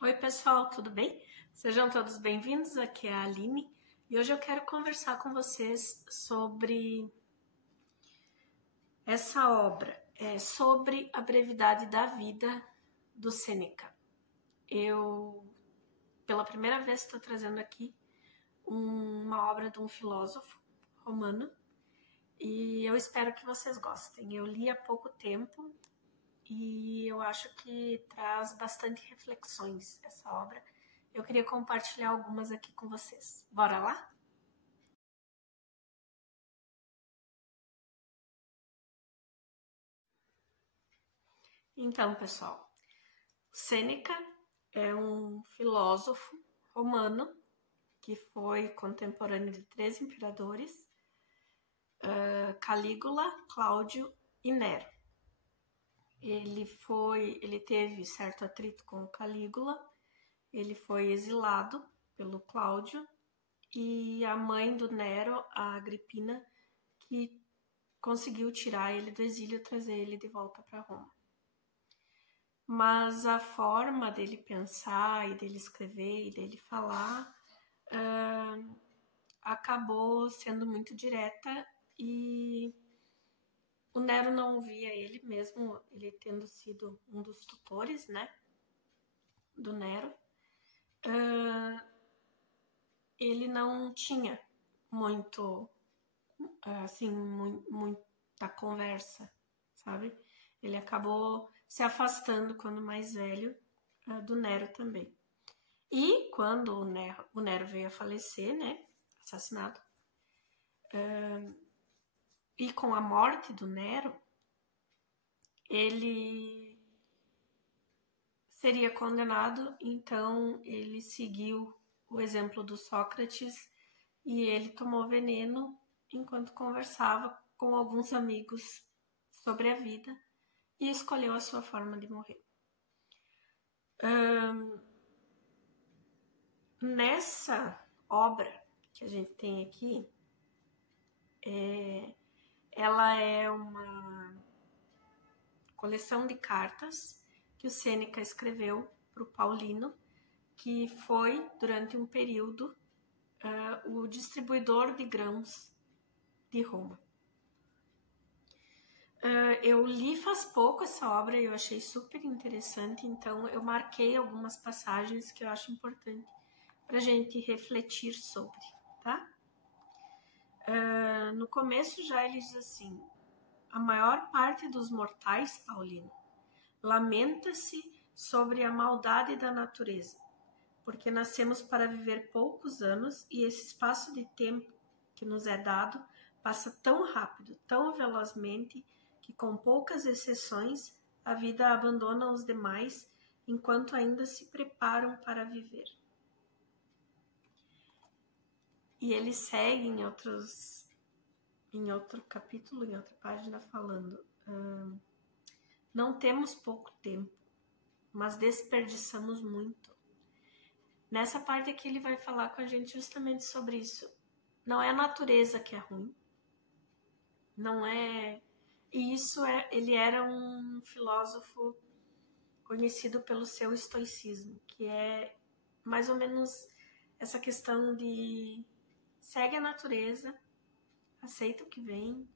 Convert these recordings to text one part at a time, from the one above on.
Oi pessoal, tudo bem? Sejam todos bem-vindos, aqui é a Aline e hoje eu quero conversar com vocês sobre essa obra, sobre a brevidade da vida do Sêneca. Eu, pela primeira vez, estou trazendo aqui uma obra de um filósofo romano e eu espero que vocês gostem. Eu li há pouco tempo e eu acho que traz bastante reflexões essa obra. Eu queria compartilhar algumas aqui com vocês. Bora lá? Então, pessoal, Sêneca é um filósofo romano que foi contemporâneo de 3 imperadores, Calígula, Cláudio e Nero. Ele teve certo atrito com o Calígula, ele foi exilado pelo Cláudio e a mãe do Nero, a Agripina, que conseguiu tirar ele do exílio e trazer ele de volta para Roma. Mas a forma dele pensar e dele escrever e dele falar acabou sendo muito direta e o Nero não via ele, mesmo ele tendo sido um dos tutores, né, do Nero. Ele não tinha muito, assim, muita conversa, sabe? Ele acabou se afastando quando mais velho do Nero também. E quando o Nero veio a falecer, né, assassinado, e com a morte do Nero, ele seria condenado, então ele seguiu o exemplo do Sócrates e ele tomou veneno enquanto conversava com alguns amigos sobre a vida e escolheu a sua forma de morrer. Nessa obra que a gente tem aqui, ela é uma coleção de cartas que o Sêneca escreveu para o Paulino, que foi, durante um período, o distribuidor de grãos de Roma. Eu li faz pouco essa obra e eu achei super interessante, então eu marquei algumas passagens que eu acho importante para a gente refletir sobre, tá? No começo já ele diz assim: a maior parte dos mortais, Paulino, lamenta-se sobre a maldade da natureza, porque nascemos para viver poucos anos e esse espaço de tempo que nos é dado passa tão rápido, tão velozmente, que com poucas exceções a vida abandona os demais enquanto ainda se preparam para viver. E ele segue em outro capítulo, em outra página, falando: não temos pouco tempo, mas desperdiçamos muito. Nessa parte aqui ele vai falar com a gente justamente sobre isso. Não é a natureza que é ruim, não é... E ele era um filósofo conhecido pelo seu estoicismo, que é mais ou menos essa questão de segue a natureza, aceita o que vem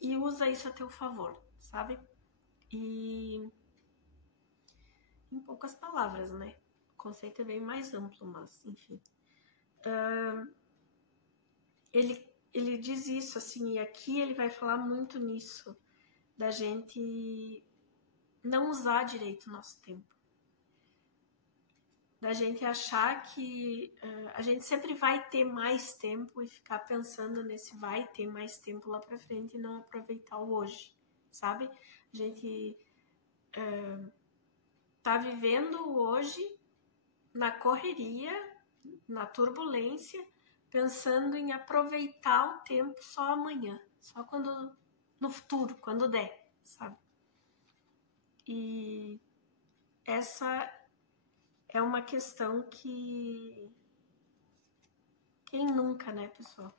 e usa isso a teu favor, sabe? E em poucas palavras, né? O conceito é bem mais amplo, mas enfim. Ele diz isso, assim, e aqui ele vai falar muito nisso, da gente não usar direito o nosso tempo. Da gente achar que a gente sempre vai ter mais tempo e ficar pensando nesse vai ter mais tempo lá pra frente e não aproveitar o hoje, sabe? A gente tá vivendo o hoje na correria, na turbulência, pensando em aproveitar o tempo só amanhã, só quando no futuro, quando der, sabe? E essa é uma questão que quem nunca, né, pessoal?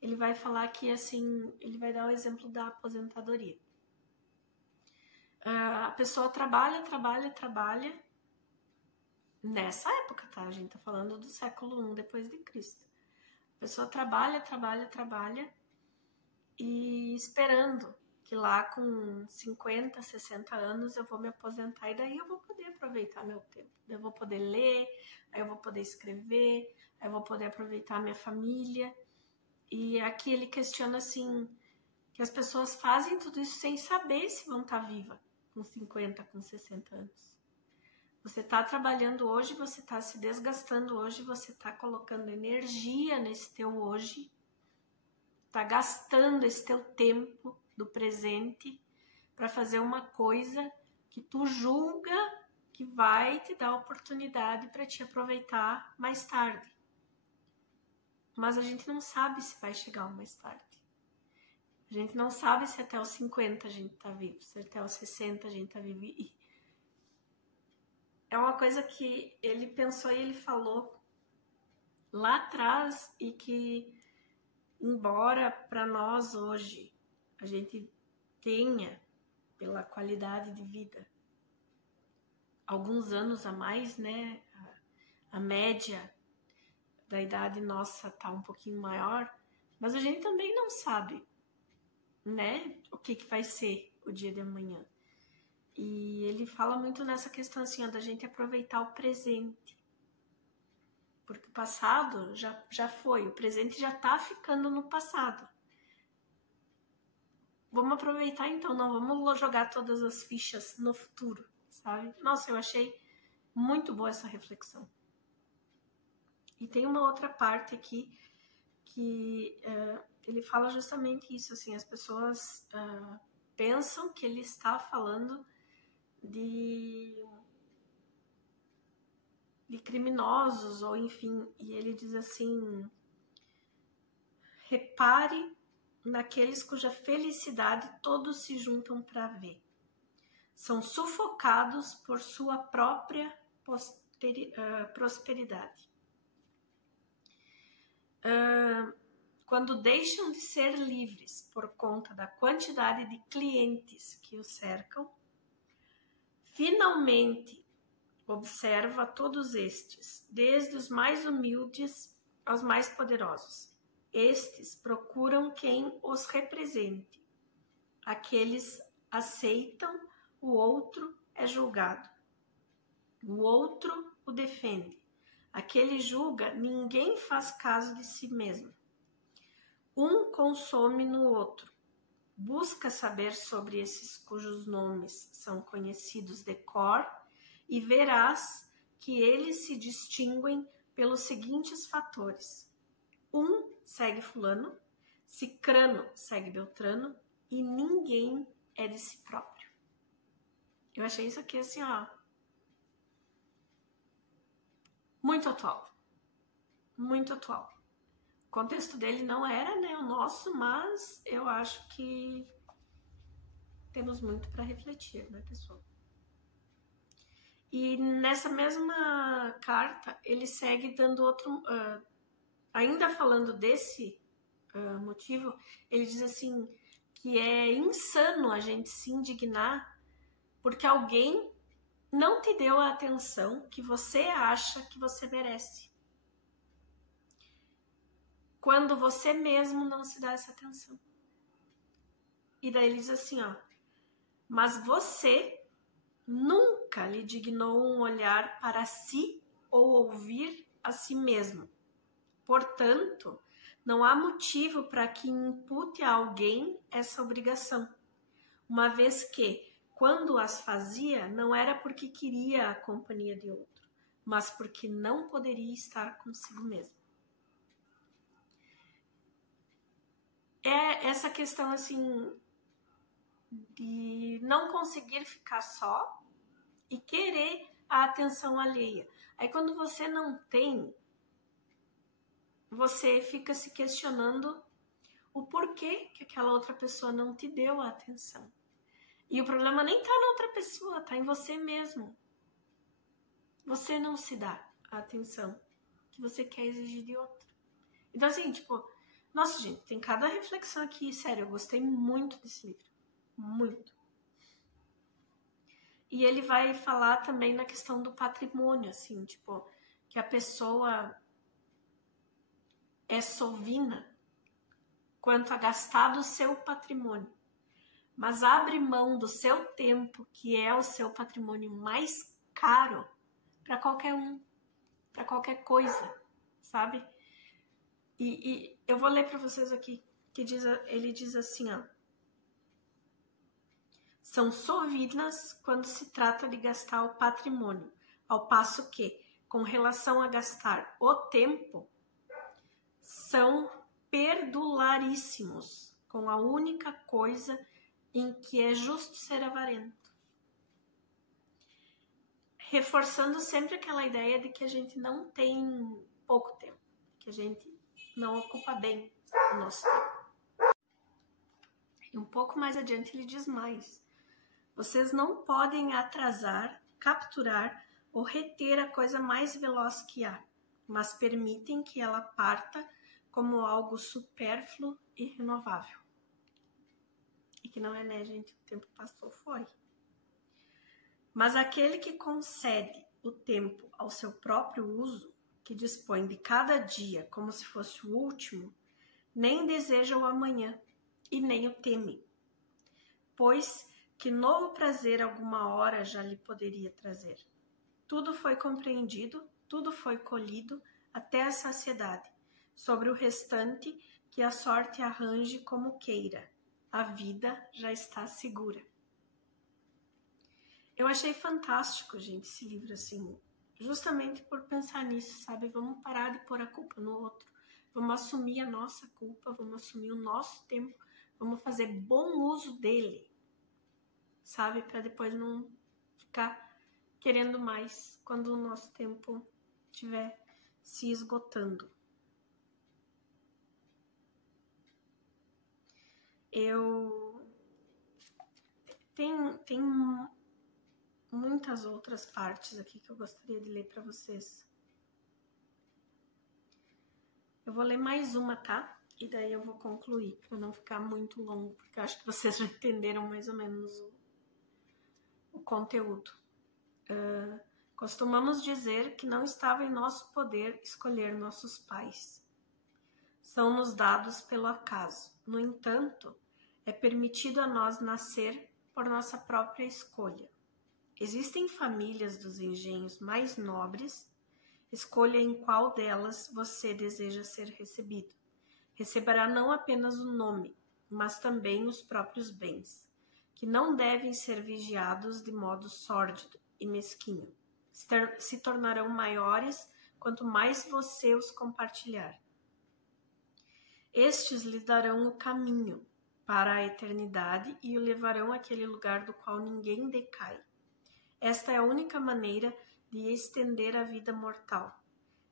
Ele vai falar que, assim, ele vai dar o exemplo da aposentadoria. A pessoa trabalha, Nessa época, tá? A gente tá falando do século I depois de Cristo. A pessoa trabalha e esperando que lá com 50, 60 anos eu vou me aposentar e daí eu vou poder aproveitar meu tempo. Eu vou poder ler, aí eu vou poder escrever, aí eu vou poder aproveitar a minha família. E aqui ele questiona assim, que as pessoas fazem tudo isso sem saber se vão estar viva com 50, com 60 anos. Você está trabalhando hoje, você está se desgastando hoje, você está colocando energia nesse teu hoje, está gastando esse teu tempo do presente para fazer uma coisa que tu julga que vai te dar oportunidade para te aproveitar mais tarde. Mas a gente não sabe se vai chegar mais tarde. A gente não sabe se até os 50 a gente tá vivo, se até os 60 a gente tá vivo. E é uma coisa que ele pensou e ele falou lá atrás e que, embora para nós hoje a gente tenha, pela qualidade de vida, alguns anos a mais, né? A média da idade nossa tá um pouquinho maior, mas a gente também não sabe, né? O que vai ser o dia de amanhã. E ele fala muito nessa questão assim, ó, da gente aproveitar o presente. Porque o passado já foi, o presente já tá ficando no passado. Vamos aproveitar então, não vamos jogar todas as fichas no futuro, sabe? Nossa, eu achei muito boa essa reflexão. E tem uma outra parte aqui que ele fala justamente isso, assim, as pessoas pensam que ele está falando de criminosos, ou enfim, e ele diz assim, repare naqueles cuja felicidade todos se juntam para ver. São sufocados por sua própria prosperidade. Quando deixam de ser livres por conta da quantidade de clientes que os cercam, finalmente observa todos estes, desde os mais humildes aos mais poderosos. Estes procuram quem os represente. Aqueles aceitam, o outro é julgado. O outro o defende. Aquele julga, ninguém faz caso de si mesmo. Um consome no outro. Busca saber sobre esses cujos nomes são conhecidos de cor e verás que eles se distinguem pelos seguintes fatores. Um segue fulano, cicrano segue beltrano e ninguém é de si próprio. Eu achei isso aqui assim, ó, muito atual. Muito atual. O contexto dele não era, né, o nosso, mas eu acho que temos muito para refletir, né, pessoal? E nessa mesma carta, ele segue dando outro... ainda falando desse motivo, ele diz assim, que é insano a gente se indignar porque alguém não te deu a atenção que você acha que você merece. Quando você mesmo não se dá essa atenção. E daí ele diz assim, ó, mas você nunca lhe dignou um olhar para si ou ouvir a si mesmo. Portanto, não há motivo para que impute a alguém essa obrigação, uma vez que, quando as fazia, não era porque queria a companhia de outro, mas porque não poderia estar consigo mesmo. É essa questão, assim, de não conseguir ficar só e querer a atenção alheia. Aí, quando você não tem, você fica se questionando o porquê que aquela outra pessoa não te deu a atenção. E o problema nem tá na outra pessoa, tá em você mesmo. Você não se dá a atenção que você quer exigir de outro. Então, assim, tipo, nossa, gente, tem cada reflexão aqui, sério, eu gostei muito desse livro. Muito. E ele vai falar também na questão do patrimônio, assim, tipo, que a pessoa é sovina quanto a gastar do seu patrimônio, mas abre mão do seu tempo, que é o seu patrimônio mais caro, para qualquer um, para qualquer coisa, sabe? E eu vou ler para vocês aqui, que ele diz assim, ó. São sovinas quando se trata de gastar o patrimônio, ao passo que, com relação a gastar o tempo, são perdularíssimos com a única coisa em que é justo ser avarento. Reforçando sempre aquela ideia de que a gente não tem pouco tempo, que a gente não ocupa bem o nosso tempo. E um pouco mais adiante ele diz mais. Vocês não podem atrasar, capturar ou reter a coisa mais veloz que há, mas permitem que ela parta como algo supérfluo e renovável. E que não é, né, gente? O tempo passou, foi. Mas aquele que concede o tempo ao seu próprio uso, que dispõe de cada dia como se fosse o último, nem deseja o amanhã e nem o teme, pois que novo prazer alguma hora já lhe poderia trazer. Tudo foi compreendido, tudo foi colhido até a saciedade. Sobre o restante, que a sorte arranje como queira. A vida já está segura. Eu achei fantástico, gente, esse livro, assim, justamente por pensar nisso, sabe? Vamos parar de pôr a culpa no outro. Vamos assumir a nossa culpa, vamos assumir o nosso tempo, vamos fazer bom uso dele, sabe? Para depois não ficar querendo mais quando o nosso tempo estiver se esgotando. Tem muitas outras partes aqui que eu gostaria de ler para vocês. Eu vou ler mais uma, tá? E daí eu vou concluir, para não ficar muito longo, porque eu acho que vocês já entenderam mais ou menos o conteúdo. Costumamos dizer que não estava em nosso poder escolher nossos pais. São-nos dados pelo acaso. No entanto, é permitido a nós nascer por nossa própria escolha. Existem famílias dos engenhos mais nobres. Escolha em qual delas você deseja ser recebido. Receberá não apenas o nome, mas também os próprios bens, que não devem ser vigiados de modo sórdido e mesquinho. Se tornarão maiores quanto mais você os compartilhar. Estes lhe darão o caminho para a eternidade e o levarão àquele lugar do qual ninguém decai. Esta é a única maneira de estender a vida mortal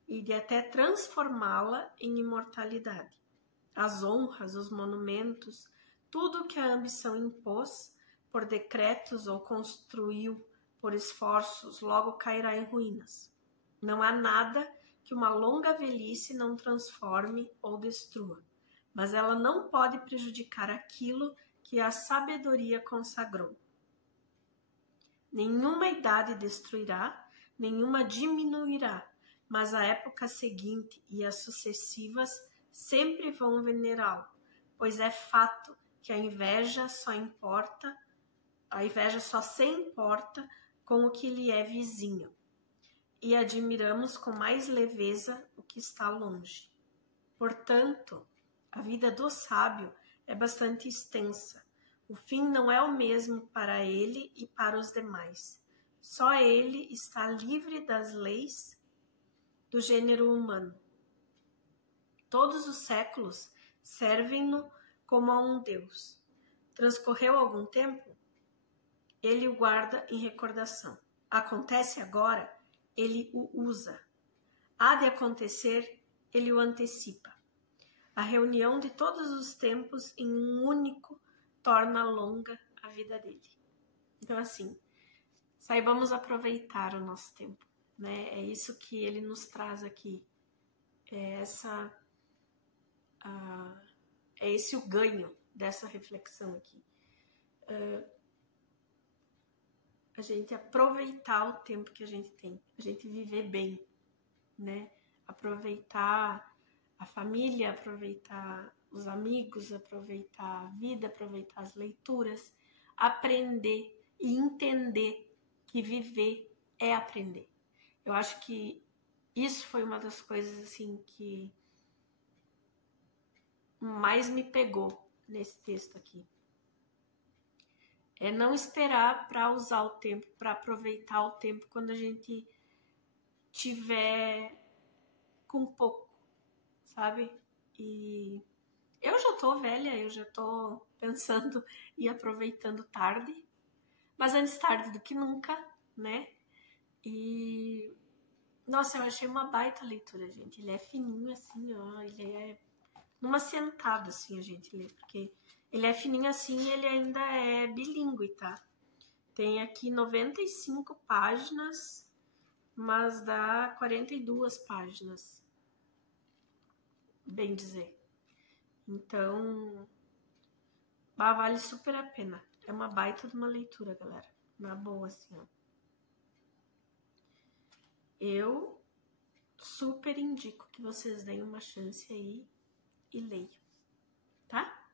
e de até transformá-la em imortalidade. As honras, os monumentos, tudo o que a ambição impôs por decretos ou construiu por esforços, logo cairá em ruínas. Não há nada que uma longa velhice não transforme ou destrua, mas ela não pode prejudicar aquilo que a sabedoria consagrou. Nenhuma idade destruirá, nenhuma diminuirá, mas a época seguinte e as sucessivas sempre vão venerá-lo, pois é fato que a inveja só se importa com o que lhe é vizinho, e admiramos com mais leveza o que está longe. Portanto, a vida do sábio é bastante extensa. O fim não é o mesmo para ele e para os demais. Só ele está livre das leis do gênero humano. Todos os séculos servem-no como a um Deus. Transcorreu algum tempo? Ele o guarda em recordação. Acontece agora? Ele o usa. Há de acontecer? Ele o antecipa. A reunião de todos os tempos em um único torna longa a vida dele. Então, assim, saibamos aproveitar o nosso tempo, né? É isso que ele nos traz aqui. É esse o ganho dessa reflexão aqui. A gente aproveitar o tempo que a gente tem, a gente viver bem, né? Aproveitar a família, aproveitar os amigos, aproveitar a vida, aproveitar as leituras, aprender e entender que viver é aprender. Eu acho que isso foi uma das coisas assim que mais me pegou nesse texto aqui. É não esperar para usar o tempo, para aproveitar o tempo quando a gente tiver com pouco, sabe? E eu já tô velha, eu já tô pensando e aproveitando tarde, mas antes tarde do que nunca, né? E nossa, eu achei uma baita leitura, gente. Ele é fininho assim, ó, ele é numa sentada assim a gente lê, porque ele é fininho assim e ele ainda é bilíngue, tá? Tem aqui 95 páginas, mas dá 42 páginas, bem dizer. Então, vale super a pena. É uma baita de uma leitura, galera. Na boa, assim, ó. Eu super indico que vocês deem uma chance aí e leiam, tá?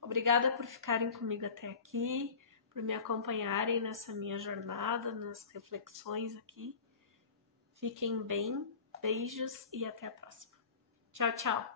Obrigada por ficarem comigo até aqui, por me acompanharem nessa minha jornada, nas reflexões aqui. Fiquem bem, beijos e até a próxima. Tchau, tchau!